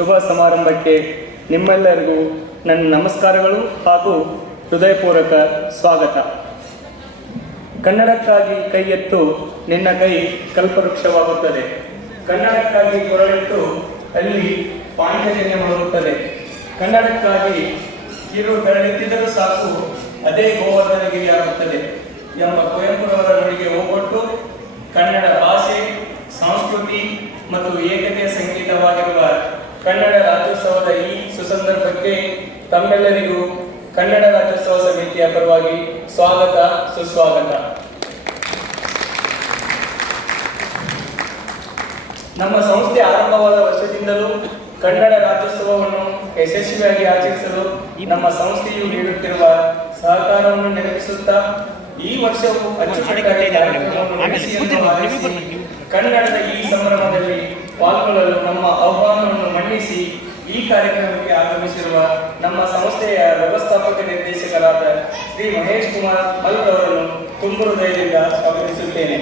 ಶುಭ ಸಮಾರಂಭಕ್ಕೆ ನಿಮ್ಮೆಲ್ಲರಿಗೂ ನನ್ನ ನಮಸ್ಕಾರಗಳು ಹಾಗೂ ಹೃದಯಪೂರ್ವಕ ಸ್ವಾಗತ. ಕನ್ನಡಕ್ಕಾಗಿ ಕೈ ಎತ್ತು ನಿನ್ನ ಕೈ ಕಲ್ಪವೃಕ್ಷವಾಗುತ್ತದೆ. ಕನ್ನಡಕ್ಕಾಗಿ ಕೊರಳೆತ್ತು ಅಲ್ಲಿ ಪಾಂಚಜನ್ಯ ಮಾಡುತ್ತದೆ. ಕನ್ನಡಕ್ಕಾಗಿ ಕಿರು ಬೆರಳೆತ್ತಿದರೂ ಸಾಕು, ಅದೇ ಗೋವರ್ಧನಗಿರಿಯಾಗುತ್ತದೆ ಎಂಬ ಕುವೆಂಪುರವರ ನುಡಿಗೆ ಹೋಗೊಟ್ಟು ಕನ್ನಡ ಭಾಷೆ, ಸಂಸ್ಕೃತಿ ಮತ್ತು ಸಂಗೀತವಾಗಿರುವ ಕನ್ನಡ ರಾಜ್ಯೋತ್ಸವದ ಈ ಸುಸಂದರ್ಭಕ್ಕೆ ತಮ್ಮೆಲ್ಲರಿಗೂ ಕನ್ನಡ ರಾಜ್ಯೋತ್ಸವ ಸಮಿತಿಯ ಪರವಾಗಿ ಸ್ವಾಗತ ಸುಸ್ವಾಗತ. ನಮ್ಮ ಸಂಸ್ಥೆ ಆರಂಭವಾದ ವರ್ಷದಿಂದಲೂ ಕನ್ನಡ ರಾಜ್ಯೋತ್ಸವವನ್ನು ಯಶಸ್ವಿಯಾಗಿ ಆಚರಿಸಲು ನಮ್ಮ ಸಂಸ್ಥೆಯು ನೀಡುತ್ತಿರುವ ಸಹಕಾರವನ್ನು ನೆನಪಿಸುತ್ತಾ ಈ ವರ್ಷವೂ ಅಚ್ಚುಕಟ್ಟಾಗಿ ಕನ್ನಡದ ಈ ಸಂಭ್ರಮದಲ್ಲಿ ಪಾಲ್ಗೊಳ್ಳಲು ನಮ್ಮ ಆಹ್ವಾನವನ್ನು ಮನ್ನಿಸಿ ಈ ಕಾರ್ಯಕ್ರಮಕ್ಕೆ ಆಗಮಿಸಿರುವ ನಮ್ಮ ಸಂಸ್ಥೆಯ ವ್ಯವಸ್ಥಾಪಕ ನಿರ್ದೇಶಕರಾದ ಶ್ರೀ ಮಹೇಶ್ ಕುಮಾರ್ ಮಲ್ ಅವರನ್ನು ತುಂಬು ಹೃದಯದಿಂದ ಸ್ವಾಗತಿಸುತ್ತೇನೆ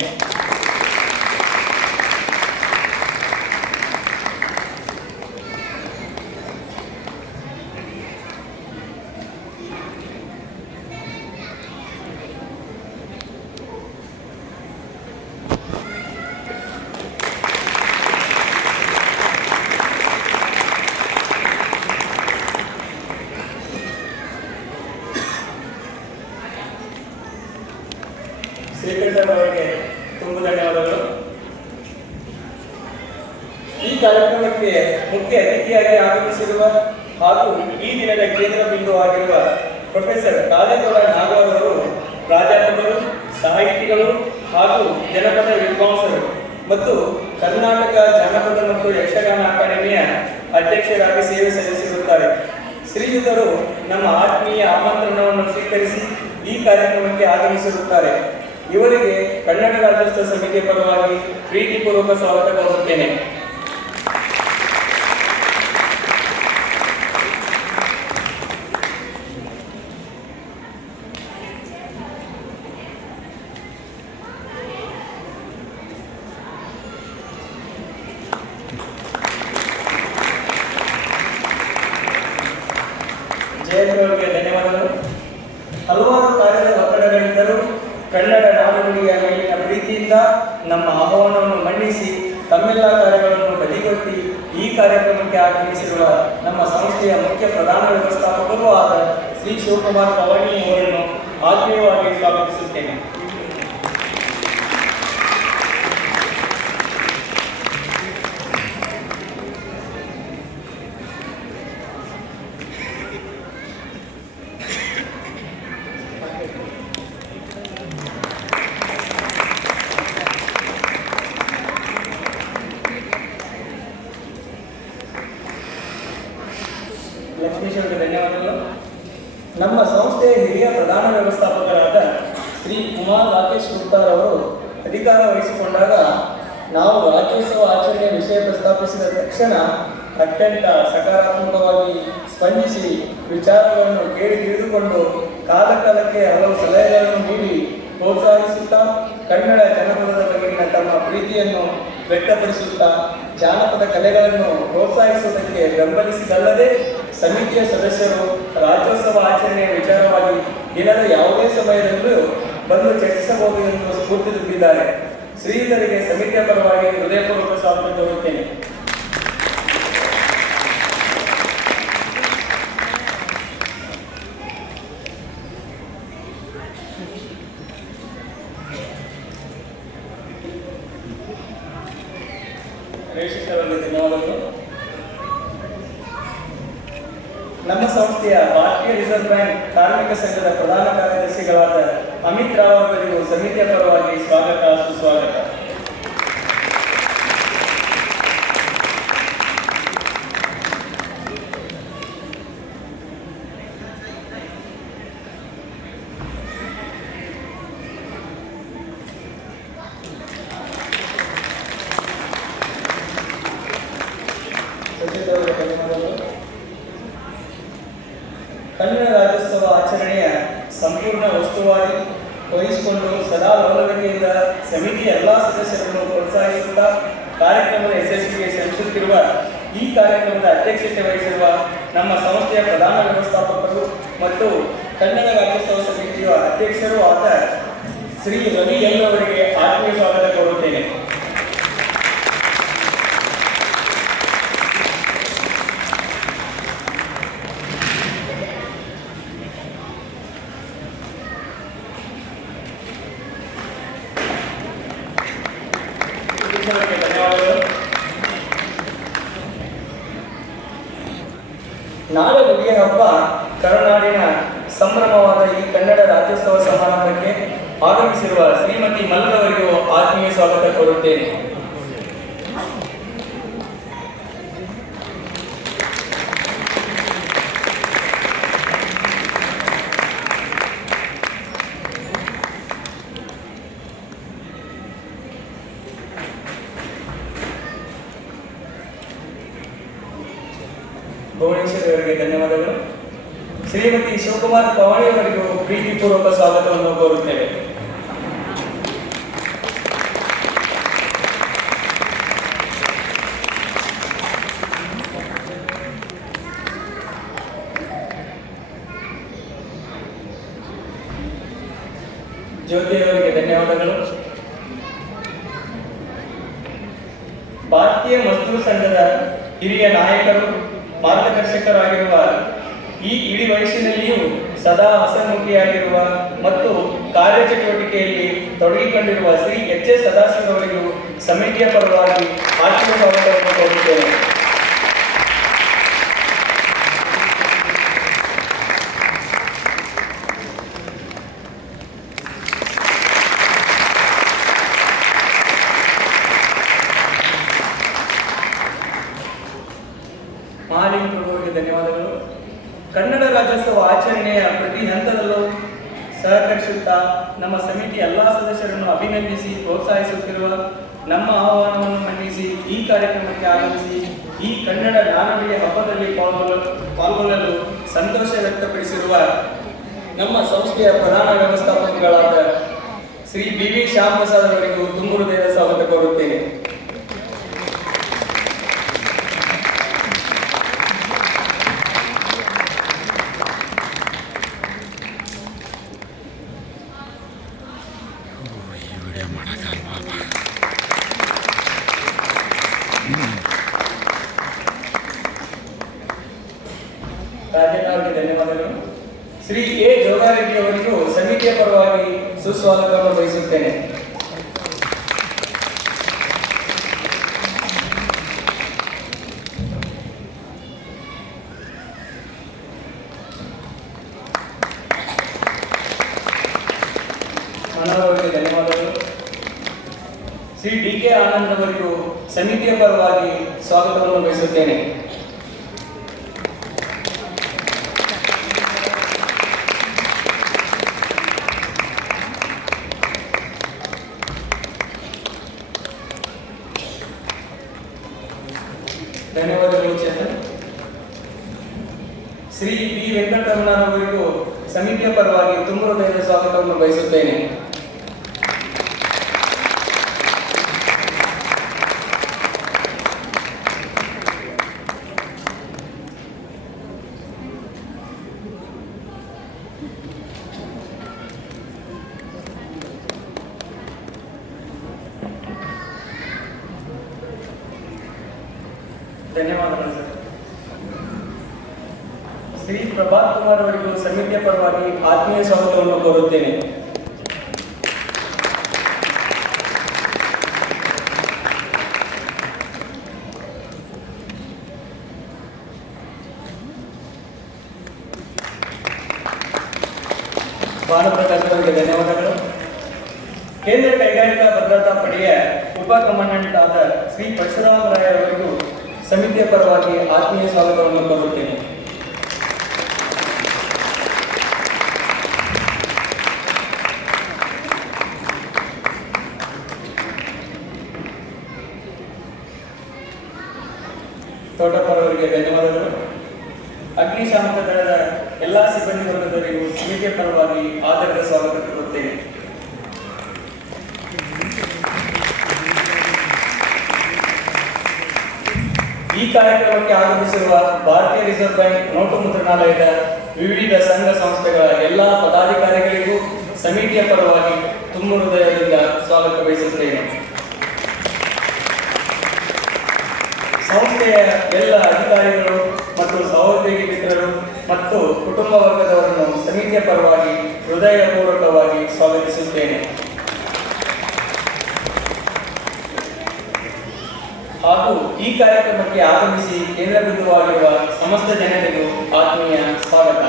ಶ್ರೀಕಂಠನ್ ಅವರಿಗೆ ತುಂಬ ಧನ್ಯವಾದಗಳು ಈ ಕಾರ್ಯಕ್ರಮಕ್ಕೆ ಮುಖ್ಯ ಅತಿಥಿಯಾಗಿ ಆಗಮಿಸಿರುವ ಹಾಗೂ ಈ ದಿನದ ಕೇಂದ್ರ ಬಿಂದು ಆಗಿರುವ ಪ್ರೊಫೆಸರ್ ಕಾಲೇಗೌಡ ನಾಗವರು ಪ್ರಾಧ್ಯಾಪಕರು, ಸಾಹಿತಿಗಳು ಹಾಗೂ ಜನಪದ ವಿದ್ವಾಂಸರು ಮತ್ತು ಕರ್ನಾಟಕ ಜನಪದ ಮತ್ತು ಯಕ್ಷಗಾನ ಅಕಾಡೆಮಿಯ ಅಧ್ಯಕ್ಷರಾಗಿ ಸೇವೆ ಸಲ್ಲಿಸಿರುತ್ತಾರೆ. ಶ್ರೀಯುತರು ನಮ್ಮ ಆತ್ಮೀಯ ಆಮಂತ್ರಣವನ್ನು ಸ್ವೀಕರಿಸಿ ಈ ಕಾರ್ಯಕ್ರಮಕ್ಕೆ ಆಗಮಿಸಿರುತ್ತಾರೆ. ಇವರಿಗೆ ಕನ್ನಡ ರಾಜ್ಯೋತ್ಸವ ಸಮಿತಿಯ ಪರವಾಗಿ ಪ್ರೀತಿಪೂರ್ವಕ ಸ್ವಾಗತ ಕೋರುತ್ತೇನೆ. ಜಯಂತಿ ಅವರಿಗೆ ಧನ್ಯವಾದಗಳು. ಹಲವಾರು ಕಾರ್ಯದ ಒತ್ತಡಗಳಿದ್ದರೂ ಕನ್ನಡ ನಾಡುನುಡಿಯ ಮೇಲಿನ ಪ್ರೀತಿಯಿಂದ ನಮ್ಮ ಆಹ್ವಾನವನ್ನು ಮನ್ನಿಸಿ, ತಮ್ಮೆಲ್ಲ ಕಾರ್ಯಗಳನ್ನು ಬದಿಗೊತ್ತಿ, ಈ ಕಾರ್ಯಕ್ರಮಕ್ಕೆ ಆಗಮಿಸಿರುವ ನಮ್ಮ ಸಂಸ್ಥೆಯ ಮುಖ್ಯ ಪ್ರಧಾನ ವ್ಯವಸ್ಥಾಪಕರೂ ಆದ ಶ್ರೀ ಶಿವಕುಮಾರ್ ಪವಾಣಿ ಅವರನ್ನು ಆತ್ಮೀಯವಾಗಿ ಸ್ವಾಗತಿಸುತ್ತೇನೆ. ಲಕ್ಷ್ಮೀಶ್ ಅವರಿಗೆ ಧನ್ಯವಾದಗಳು. ನಮ್ಮ ಸಂಸ್ಥೆಯ ಹಿರಿಯ ಪ್ರಧಾನ ವ್ಯವಸ್ಥಾಪಕರಾದ ಶ್ರೀ ಕುಮಾರ್ ರಾಕೇಶ್ ಗುಪ್ತಾರ್ ಅವರು ಅಧಿಕಾರ ವಹಿಸಿಕೊಂಡಾಗ ನಾವು ರಾಜ್ಯೋತ್ಸವ ಆಚರಣೆಯ ವಿಷಯ ಪ್ರಸ್ತಾಪಿಸಿದ ತಕ್ಷಣ ಅತ್ಯಂತ ಸಕಾರಾತ್ಮಕವಾಗಿ ಸ್ಪಂದಿಸಿ ವಿಚಾರಗಳನ್ನು ಕೇಳಿ ತಿಳಿದುಕೊಂಡು ಕಾಲ ಕಾಲಕ್ಕೆ ಹಲವು ಸಲಹೆಗಳನ್ನು ನೀಡಿ ಪ್ರೋತ್ಸಾಹಿಸುತ್ತಾ ಕನ್ನಡ ಜನಪದದ ಬಗೆಗಿನ ತಮ್ಮ ಪ್ರೀತಿಯನ್ನು ವ್ಯಕ್ತಪಡಿಸುತ್ತಾ ಜಾನಪದ ಕಲೆಗಳನ್ನು ಪ್ರೋತ್ಸಾಹಿಸುವುದಕ್ಕೆ ಬೆಂಬಲಿಸಿದಲ್ಲದೆ ಸಮಿತಿಯ ಸದಸ್ಯರು ರಾಜ್ಯೋತ್ಸವ ಆಚರಣೆಯ ವಿಚಾರವಾಗಿ ದಿನದ ಯಾವುದೇ ಸಮಯದಲ್ಲೂ ಬಂದು ಚರ್ಚಿಸಬಹುದು ಎಂದು ಸ್ಫೂರ್ತಿ ತುಂಬಿದ್ದಾರೆ. ಶ್ರೀಧರಿಗೆ ಸಮಿತಿಯ ಪರವಾಗಿ ಹೃದಯಪೂರ್ವಕ ಸ್ವಾಗತ ಕೋರುತ್ತೇನೆ ರೇಷಿತ್ ಅವರಿಗೆ ಧನ್ಯವಾದಗಳು ನಮ್ಮ ಸಂಸ್ಥೆಯ ಭಾರತೀಯ ರಿಸರ್ವ್ ಬ್ಯಾಂಕ್ ಕಾರ್ಮಿಕ ಸಂಘದ ಪ್ರಧಾನ ಕಾರ್ಯದರ್ಶಿಗಳಾದ ಅಮಿತ್ ರಾವ್ ಅವರಿಗೂ ಸಮಿತಿಯ ಪರವಾಗಿ ಸ್ವಾಗತ, ಸುಸ್ವಾಗತ ಸಚಿತ್ ಅವರಿಗೆ ಧನ್ಯವಾದಗಳು ಕನ್ನಡ ರಾಜ್ಯೋತ್ಸವ ಆಚರಣೆಯ ಸಂಪೂರ್ಣ ಉಸ್ತುವಾರಿ ವಹಿಸಿಕೊಂಡು ಸದಾ ಲವಲವಿಕೆಯಿಂದ ಸಮಿತಿಯ ಎಲ್ಲ ಸದಸ್ಯರನ್ನು ಪ್ರೋತ್ಸಾಹಿಸುತ್ತಾ ಕಾರ್ಯಕ್ರಮದ ಯಶಸ್ವಿಗೆ ಶ್ರಮಿಸುತ್ತಿರುವ ಈ ಕಾರ್ಯಕ್ರಮದ ಅಧ್ಯಕ್ಷತೆ ವಹಿಸಿರುವ ನಮ್ಮ ಸಂಸ್ಥೆಯ ಪ್ರಧಾನ ವ್ಯವಸ್ಥಾಪಕರು ಮತ್ತು ಕನ್ನಡ ರಾಜ್ಯೋತ್ಸವ ಸಮಿತಿಯ ಅಧ್ಯಕ್ಷರು ಆದ ಶ್ರೀ ರವಿ ಎಲ್ ಅವರಿಗೆ ಆತ್ಮೀಯ ಸ್ವಾಗತ ಕೋರುತ್ತೇನೆ ಶಿಕ್ಷಕರಿಗೆ ಧನ್ಯವಾದಗಳು ನಾಳೆ ಹುಡುಗಿಯ ಹಬ್ಬ ಕರುನಾಡಿನ ಸಂಭ್ರಮವಾದ ಈ ಕನ್ನಡ ರಾಜ್ಯೋತ್ಸವ ಸಮಾರಂಭಕ್ಕೆ ಆಗಮಿಸಿರುವ ಶ್ರೀಮತಿ ಮಲ್ಲವರಿಗೂ ಆತ್ಮೀಯ ಸ್ವಾಗತ ಕೋರುತ್ತೇನೆ ಭುವನೇಶ್ವರಿ ಅವರಿಗೆ ಧನ್ಯವಾದಗಳು. ಶ್ರೀಮತಿ ಶಿವಕುಮಾರ್ ಪವಾಣಿ ಅವರಿಗೂ ಪ್ರೀತಿಪೂರ್ವಕ ಸ್ವಾಗತವನ್ನು ಕೋರುತ್ತೇವೆ. ಜ್ಯೋತಿ ಅವರಿಗೆ ಧನ್ಯವಾದಗಳು. ಭಾರತೀಯ ಮಜ್ದೂರ್ ಸಂಘದ ಹಿರಿಯ ನಾಯಕರು, ಮಾರ್ಗದರ್ಶಕರಾಗಿರುವ ಈ ಇಡೀ ವಯಸ್ಸಿನಲ್ಲಿಯೂ ಸದಾ ಹಸನ್ಮುಖಿಯಾಗಿರುವ ಮತ್ತು ಕಾರ್ಯಚಟುವಟಿಕೆಯಲ್ಲಿ ತೊಡಗಿಕೊಂಡಿರುವ ಶ್ರೀ ಎಚ್ ಎಸ್ ಸದಾಶಿವರಿಗೂ ಸಮಿತಿಯ ಪರವಾಗಿ ಆರ್ಥಿಕ ಸ್ವಾಗತವನ್ನು ಕೋರುತ್ತೇನೆ ಮಹಾಲಿಂಗ ಪ್ರಭುವರಿಗೆ ಧನ್ಯವಾದಗಳು ಕನ್ನಡ ರಾಜ್ಯೋತ್ಸವ ಆಚರಣೆಯ ಪ್ರತಿ ಹಂತದಲ್ಲೂ ಸಹಕರಿಸುತ್ತಾ ನಮ್ಮ ಸಮಿತಿ ಎಲ್ಲ ಸದಸ್ಯರನ್ನು ಅಭಿನಂದಿಸಿ ಪ್ರೋತ್ಸಾಹಿಸುತ್ತಿರುವ ನಮ್ಮ ಆಹ್ವಾನವನ್ನು ಮನ್ನಿಸಿ ಈ ಕಾರ್ಯಕ್ರಮಕ್ಕೆ ಆಗಮಿಸಿ, ಈ ಕನ್ನಡ ಜ್ಞಾನವಿಯ ಹಬ್ಬದಲ್ಲಿ ಪಾಲ್ಗೊಳ್ಳಲು ಪಾಲ್ಗೊಳ್ಳಲು ಸಂತೋಷ ವ್ಯಕ್ತಪಡಿಸಿರುವ ನಮ್ಮ ಸಂಸ್ಥೆಯ ಪ್ರಧಾನ ವ್ಯವಸ್ಥಾಪಕಗಳಾದ ಶ್ರೀ ಬಿ ವಿ ಶ್ಯಾಮಪ್ರಸಾದ್ ಅವರಿಗೂ ತುಂಬ ಹೃದಯದ ಸ್ವಾಗತ ಕೋರುತ್ತೇನೆ ಸಮಿತಿಯ ಸ್ವಾಗತವನ್ನು ಬಯಸುತ್ತೇನೆ. ಧನ್ಯವಾದಗಳು ಚೇತನ್. ಶ್ರೀ ಪಿ ವೆಂಕಟರಮಣರವರಿಗೂ ಸಮಿತಿಯ ಪರವಾಗಿ ತುಂಬ ಹೃದಯದ ಸ್ವಾಗತವನ್ನು ಬಯಸುತ್ತೇನೆ. ಧನ್ಯವಾದಗಳು ಸರ್. ಶ್ರೀ ಪ್ರಭಾತ್ ಕುಮಾರ್ ಅವರಿಗೂ ಸಮಿತಿಯ ಪರವಾಗಿ ಆತ್ಮೀಯ ಸ್ವಾಗತವನ್ನು ಕೋರುತ್ತೇನೆ. ಭಾನುಪ್ರಕಾಶ್ ಅವರಿಗೆ ಧನ್ಯವಾದಗಳು. ಕೇಂದ್ರ ಕೈಗಾರಿಕಾ ಭದ್ರತಾ ಪಡೆಯ ಉಪ ಕಮಾಂಡೆಂಟ್ ಆದ ಶ್ರೀ ಪರಶುರಾಮ ರಾಯ್ ಅವರಿಗೂ ಸಮಿತಿಯ ಪರವಾಗಿ ಆತ್ಮೀಯ ಸ್ವಾಗತವನ್ನು ಕೋರುತ್ತೇನೆ. ತೋಟಪ್ಪರವರಿಗೆ ಧನ್ಯವಾದಗಳು. ಅಗ್ನಿಶಾಮಕ ದಳದ ಎಲ್ಲಾ ಸಿಬ್ಬಂದಿ ವರ್ಗದವರಿಗೂ ಸಮಿತಿಯ ಪರವಾಗಿ ಆದರದ ಸ್ವಾಗತ ಕೋರುತ್ತೇನೆ. ಕಾರ್ಯಕ್ರಮಕ್ಕೆ ಆಗಮಿಸಿರುವ ಭಾರತೀಯ ರಿಸರ್ವ್ ಬ್ಯಾಂಕ್ ನೋಟು ಮುದ್ರಣಾಲಯದ ವಿವಿಧ ಸಂಘ ಸಂಸ್ಥೆಗಳ ಎಲ್ಲ ಪದಾಧಿಕಾರಿಗಳಿಗೂ ಸಮಿತಿಯ ಪರವಾಗಿ ತುಂಬ ಹೃದಯದಿಂದ ಸ್ವಾಗತ ಬಯಸುತ್ತೇನೆ. ಸಂಸ್ಥೆಯ ಎಲ್ಲ ಅಧಿಕಾರಿಗಳು ಮತ್ತು ಸಹೋದ್ಯೋಗಿ ಮಿತ್ರರು ಮತ್ತು ಕುಟುಂಬ ವರ್ಗದವರನ್ನು ಸಮಿತಿಯ ಪರವಾಗಿ ಹೃದಯಪೂರ್ವಕವಾಗಿ ಸ್ವಾಗತಿಸುತ್ತೇನೆ. ಈ ಕಾರ್ಯಕ್ರಮಕ್ಕೆ ಆಗಮಿಸಿ ಕೇಂದ್ರ ಬಿಂದುವಾಗಿರುವ ಸಮಸ್ತ ಜನತೆಗೂ ಆತ್ಮೀಯ ಸ್ವಾಗತ.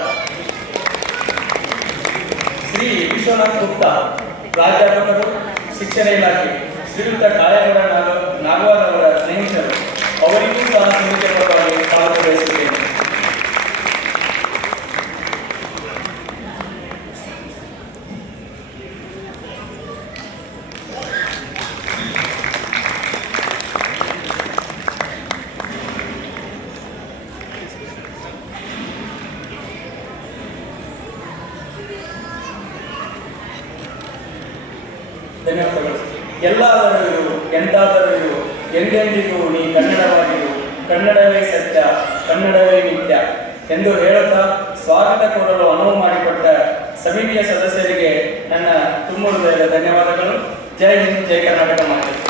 ಶ್ರೀ ವಿಶ್ವನಾಥ್ ಗುಪ್ತಾ, ಪ್ರಾಧ್ಯಾಪಕರು, ಶಿಕ್ಷಣ ಇಲಾಖೆ ಶ್ರೀಯುತ ಕಾಳೇಗೌಡ ನಾಗ ನಾಗವಾರ್ ಅವರ ಸ್ನೇಹಿತರು, ಅವರಿಗೂ ಸಹ ಸಮಿತಿಯ ಪರವಾಗಿ ಸ್ವಾಗತ ಬಯಸುತ್ತೇನೆ ಧನ್ಯವಾದಗಳು. ಎಲ್ಲಾದರೂ ಎಂದಾದರೂ ಎಂದೆಂದಿಗೂ ನೀ ಕನ್ನಡವಾಗಿರು. ಕನ್ನಡವೇ ಸತ್ಯ, ಕನ್ನಡವೇ ನಿತ್ಯ ಎಂದು ಹೇಳುತ್ತಾ ಸ್ವಾಗತ ಕೋರಲು ಅನುವು ಮಾಡಿಕೊಟ್ಟ ಸಮಿತಿಯ ಸದಸ್ಯರಿಗೆ ನನ್ನ ತುಂಬ ಧನ್ಯವಾದಗಳು. ಜೈ ಹಿಂದ್, ಜೈ ಕರ್ನಾಟಕ ಮಾತೆ.